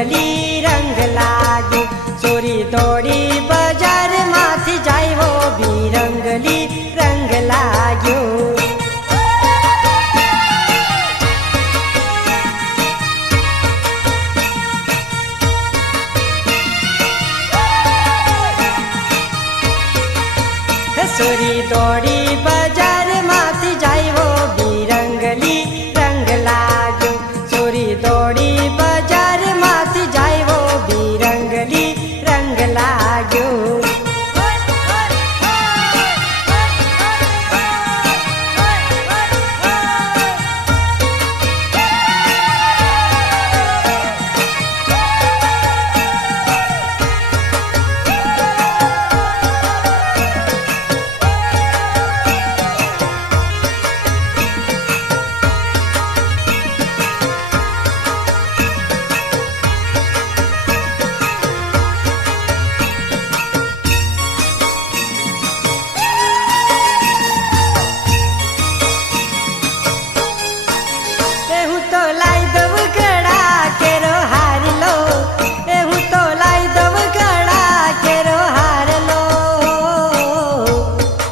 बिरंगली रंग लाग्यो छोरी दौड़ी बजार माथि जाई हो बिरंगली रंग लाग्यो छोरी दौड़ी बजार माथि जाई हो बिरंगली रंग लाग्यो छोरी दौड़ी बजार माथि जाई हो बिरंगली रंग लाग्यो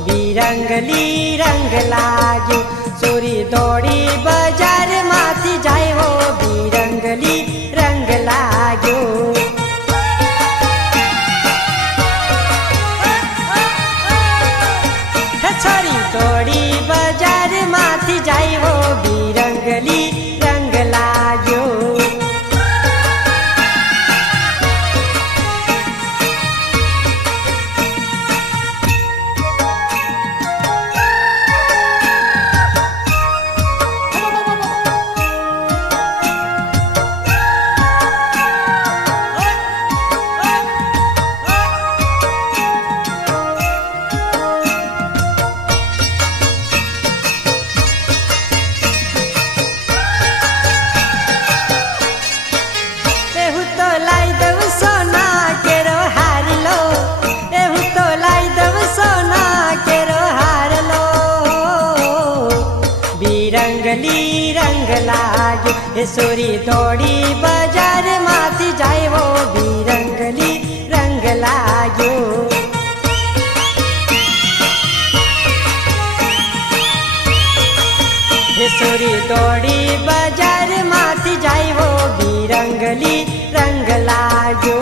बिरंगली रंग लाग्यो छोरी दौड़ी बजार माथि जाई हो बिरंगली रंग लाग्यो छोरी दौड़ी बजार माथि जाई हो बिरंगली रंग लाग्यो बिरंगली रंग लाग्यो छोरी दौड़ी बजार माथि जाई हो बिरंगली रंग लाग्यो छोरी दौड़ी बजार माथि जाई हो बिरंगली रंग लाग्यो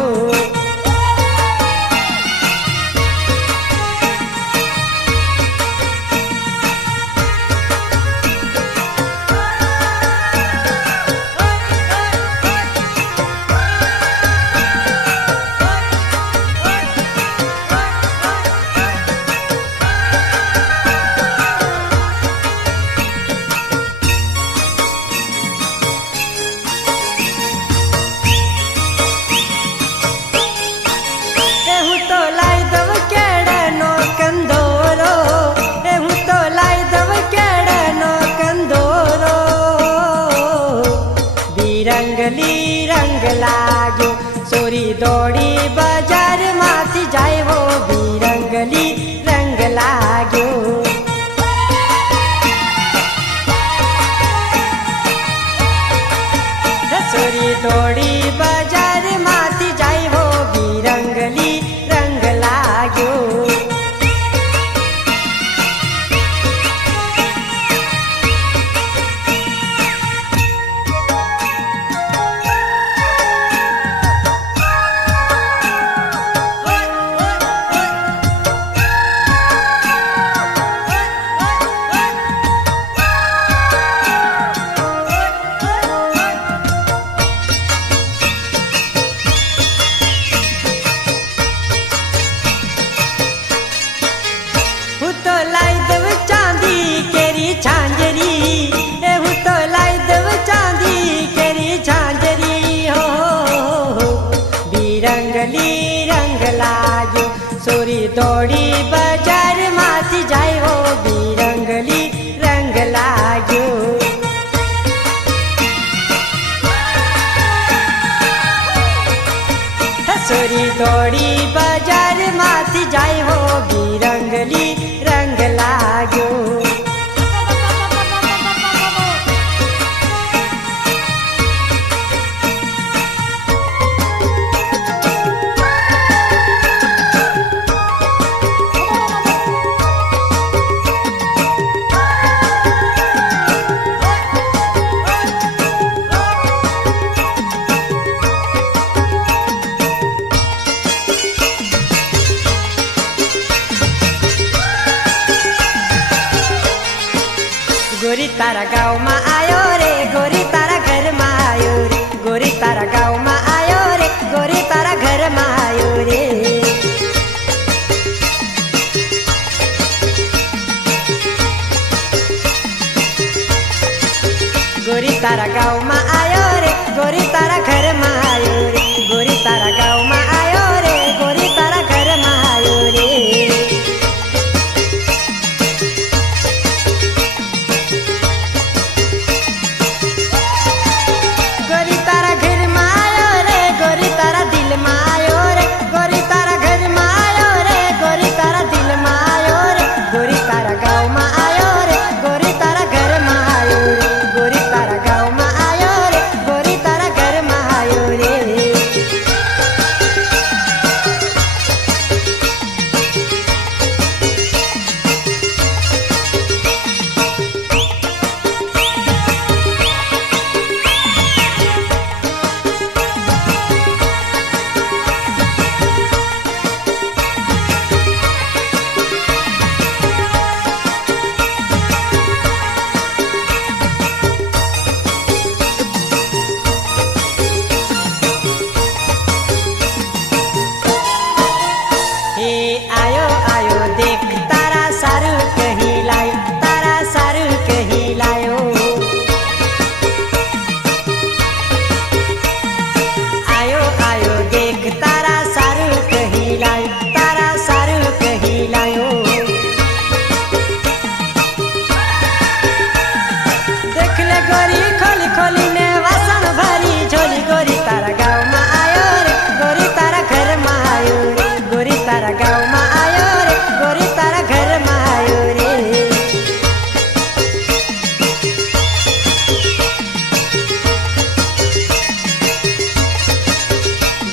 बिरंगली रंग लाग्यो छोरी दौड़ी बजार माथि जाई हो बिरंगली रंग लाग्यो छोरी दौड़ी बजार माथि जाई हो बिरंगली रंग लाग्यो बिरंगली रंग लाग्यो छोरी दौड़ी बजार माथि जाई हो बिरंगली रंग लाग्यो छोरी दौड़ी बजार माथि जाई हो बिरंगली रंग लाग्यो गाउँमा आयो रे गोरी तारा घरमा आयो रे गोरी तारा गाउँमा आयो रे गोरी तारा घरमा आयो रे गोरी तारा गाउँमा आयो रे गोरी तारा घरमा आयो रे गोरी तारा गाउँमा आयो रे गोरी तारा घरमा आयो रे गोरी तारा घरमा आयो रे गोरी तारा दिलमा आयो रे गोरी तारा घरमा आयो रे गोरी तारा दिलमा आयो रे गोरी तारा गाउँमा आयो रे गोरी तारा घरमा आयो रे गोरी तारा गाउँमा आयो रे गोरी तारा घरमा आयो रे आयो आयो देख तारा सारू कहीं लायो तारा सारू कहीं लायो आयो आयो देख तारा सारू कहीं लायो तारा सारू कहीं लायो देख ले गोरी खोली खोली ने वासन भरी झोली गोरी तारा गाउँमा आयो रे गोरी तारा घरमा आयो रे गोरी तारा गाउँमा आयो रे गोरी तारा घरमा आयो रे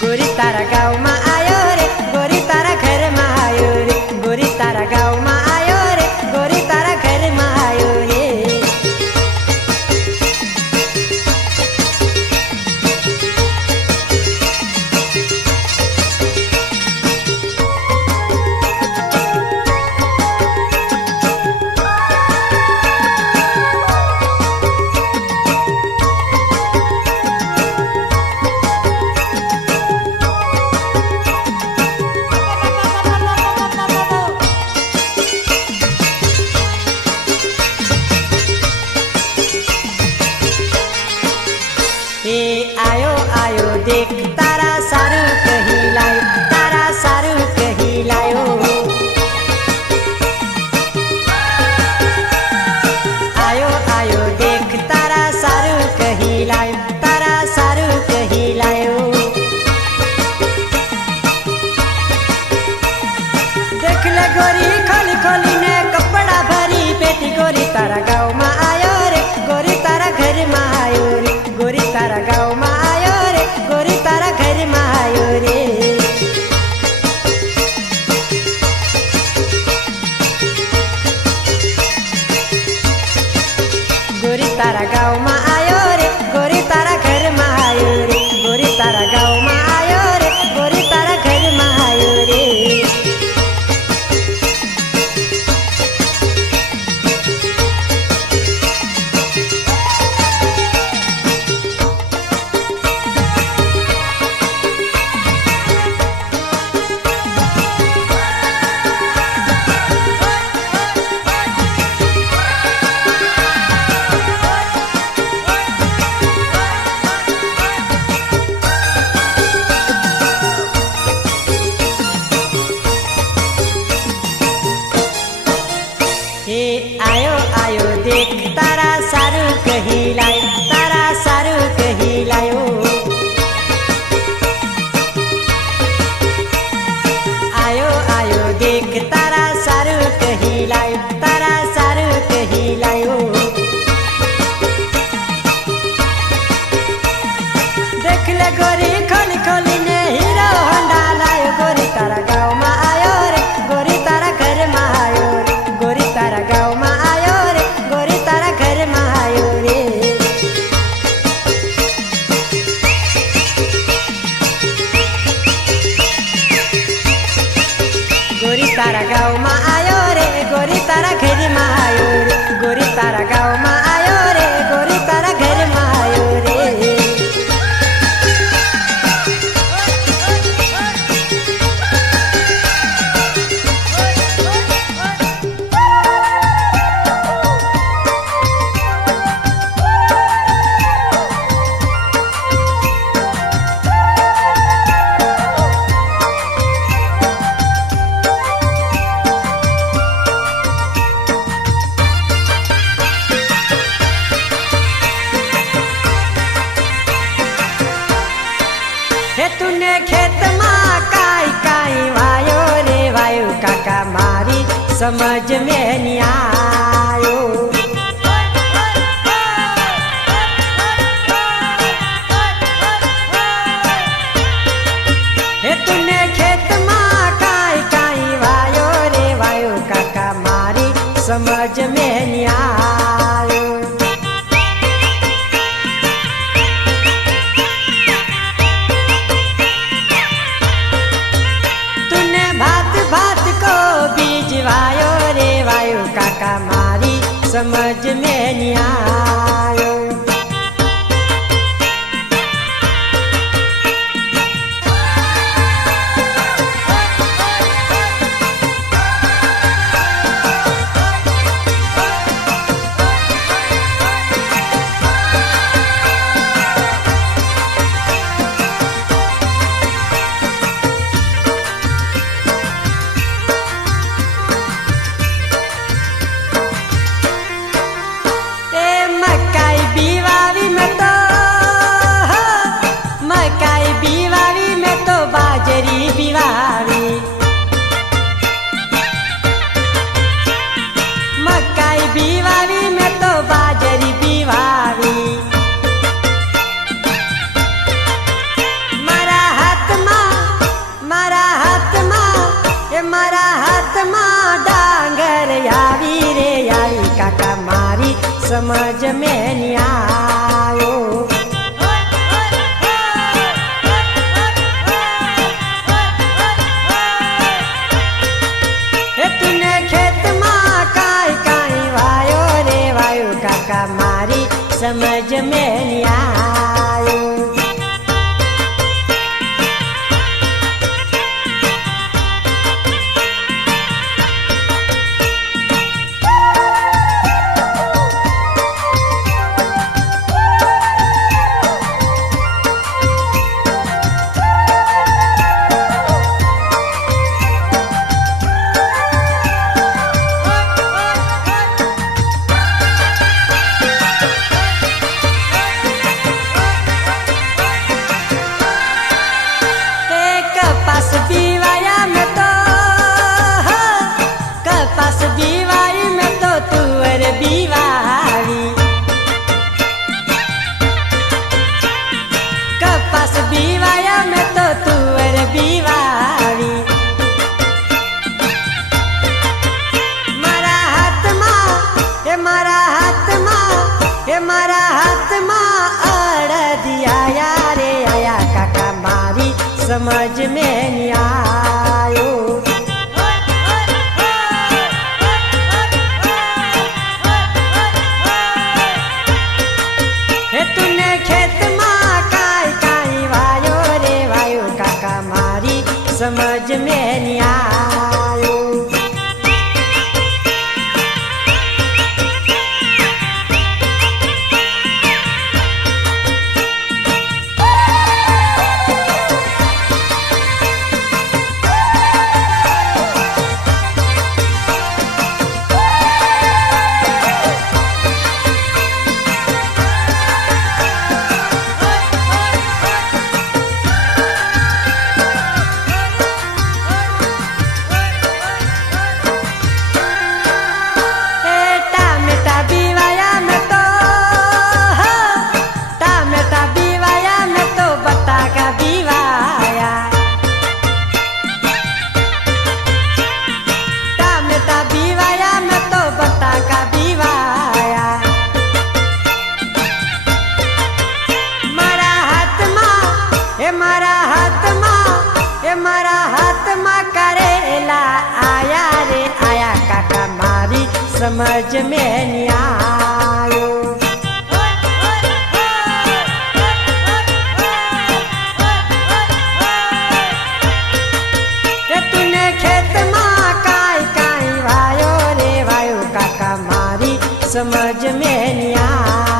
गोरी तारा गाउँमा आयो रे गोरी तारा घरमा आयो रे गोरी तारा गाउँमा आयो रे गोरी तारा घरमा आयो रे आयो आयो देख तारा सारू कहीं लायो तारा सारू कहीं लायो आयो आयो देख तारा सारू कहीं लायो तारा सारू कहीं लायो देख ले गोरी खोली खोली ने कपड़ा भरी बेटी गोरी तारा गाउँमा आयो रे गोरी तारा घरमा आयो रे गोरी तारा गाउँमा आयो रे गोरी तारा घरमा आयो रे गोरी तारा गाउँमा आयो रे गोरी तारा घरमा आयो रे गोरी तारा गाउँमा आयो रे गोरी तारा घरमा आयो रे आयो आयो देख तारा सारू कहीं लायो तारा सारू कहीं लायो आयो आयो देख तारा सारू कहीं लायो तारा सारू कहीं लायो देख ले गोरी खोली खोली ने हीरो होंडा लायो गोरी तारा गाउँमा आयो रे गोरी तारा घरमा आयो रे गोरी तारा गाउँमा आयो रे गोरी तारा घरमा आयो रे गोरी तारा गाउँमा आयो रे गोरी तारा घरमा आयो रे गोरी तारा गाउँमा आयो हे तूने खेत माँ काई काई वायो रे वायो काका मारी समझ में नहीं आयो। हे तूने खेत माँ काई काई वायो रे वायो काका मारी समझ में नहीं आयो। वायो रे वायो काका मारी समझ में नहीं आयो। मकाई बीवावी में तो बाजरी बीवावी। मारा हाथ माँ डांगर यावी रे यावी काका मारी समझ में नहीं आयो। काका मारी समझ में नहीं आयो। बीवाई में तो तुअर बीवावी। कपास बीवाया में तो तुअर बीवावी। मारा हाथ माँ अड़ दिया यारे आया काका मारी समझ में नहीं आयो। तूने खेत माँ काई काई वायो रे वायो काका मारी समझ में नहीं आयो। मारा हाथ माँ करेला आया रे आया काका मारी समझ में नहीं आयो। तूने खेत माँ काई काई वायो रे वायो काका मारी समझ में नहीं आयो।